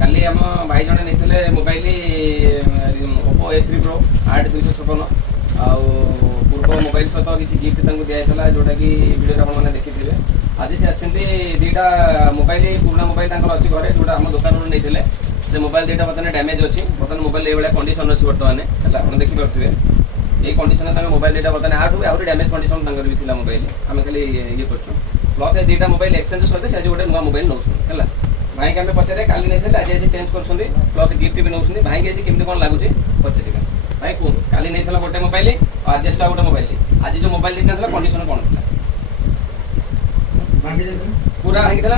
काली आम भाई जड़े नहीं मोबाइल ओप्पो A3 Pro 8256 पूर्व मोबाइल सहित किसी गिफ्ट दिखाई जोटा कि वीडियो आपने देखिए। आज से आसटा मोबाइल पुराना मोबाइल अच्छी घरे जो आम दुकान नहीं से मोबाइल दुटा बर्तमान डैमेज अच्छी बर्तमान मोबाइल ये कंडीशन अच्छी बर्तमान आप देखिपे ये कंडीशन मोबाइल दुटा बर्तमान आठ आहुरी डैमेज कंडीशन भी थी मोबाइल आम खाली ये कर प्लस ये दुटा मोबाइल एक्सचेंज सहित से गोटे नुआ मोबाइल नौ भाई के पचारे काली नहीं आज ऐसे चेंज कर प्लस गिफ्ट भी नौ भाई के केमती कौन लगुच पचारे भाई कहूँ काली नहीं गोटे मोबाइल आज गोटे मोबाइल आज जो मोबाइल देखा कंडीशन कौन थी पूरा भांगी ना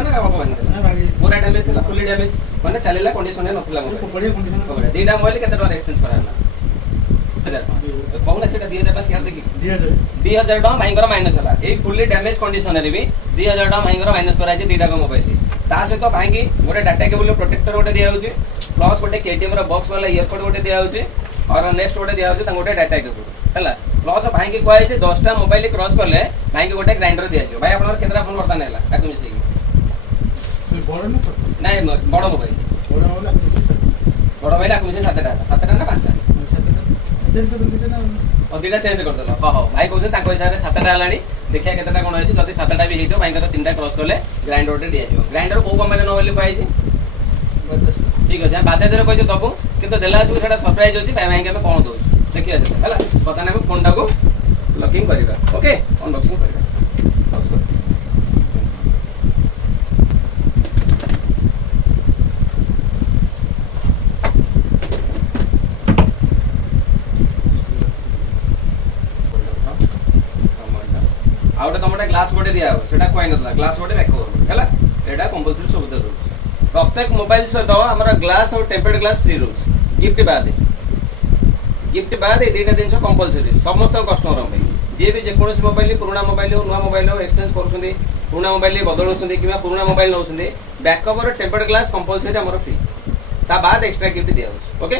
भांगी पूरा डैमेज था फुली डैमेज मैंने चलला कंडीशन नथिला मोबाइल दुटा मोबाइल केते टका एक्सचेंज कराला 1000 कहूना सेटा 2000 टका शेयर देखि 2000 टका भाईंगर माइनस हला ए फुली डैमेज कंडीशन रे भी 2000 टका भाईंगर माइनस करा छै दुटा मोबाइल ता सहित भाईंगी गोटे डाटा केबल प्रोटेक्टर गोटे दिया होछि प्लस गोटे केटीएम रो बॉक्स वाला ईयरपोड गोटे दिया होछि और नेक्स्ट गोटे दिया होछि ता गोटे डाटा केबल हला प्लस भाईंगी कहै छै 10टा मोबाइल क्रॉस करले भाईंगी गोटे ग्राइंडर दिया छै भाई आपन केतरा फोन बर्तन हैला ताकू मिसै नहीं बड़ मोबाइल बड़ मोबाइल आपको मिसे 7टा ना 5टा दुटा चेंज करदेल हाँ हाँ भाई कहते हैं हिसाब से 7टा है देखिए केतटा कौन है जब 7टा भी हो भाई 3टा क्रॉस कले ग्राइंडर दिया ग्राइंडर कौ कंपनी न बोली कही ठीक अच्छे बाध्य कही दबू कि देला सरप्राइज अच्छी भाई आम कौन दौ देखिए है बर्तमान आम फोन टाक लॉकिंग करवा ओके अनबॉक्सिंग करवा आउटे तुमटे ग्लास गोटे दिया सेटा कोई नथला ग्लास गोटे बैक हैला एटा कंपलसरी सब दे रूल्स प्रत्येक मोबाइल सहित हमर ग्लास और tempered glass free rules gift बाद ए दुटा जिन कंपलसरी समस्त कस्टमर जी भी जेकोसी मोबाइल पुराना मोबाइल नुआ मोबाइल एक्सचेंज कर पुराना मोबाइल बदलुं कि पुराना मोबाइल नौ बैकअप और टेम्पर्ड ग्लास कंपलसरी हमर फ्री ता बाद एक्स्ट्रा गिफ्ट दिया ओके।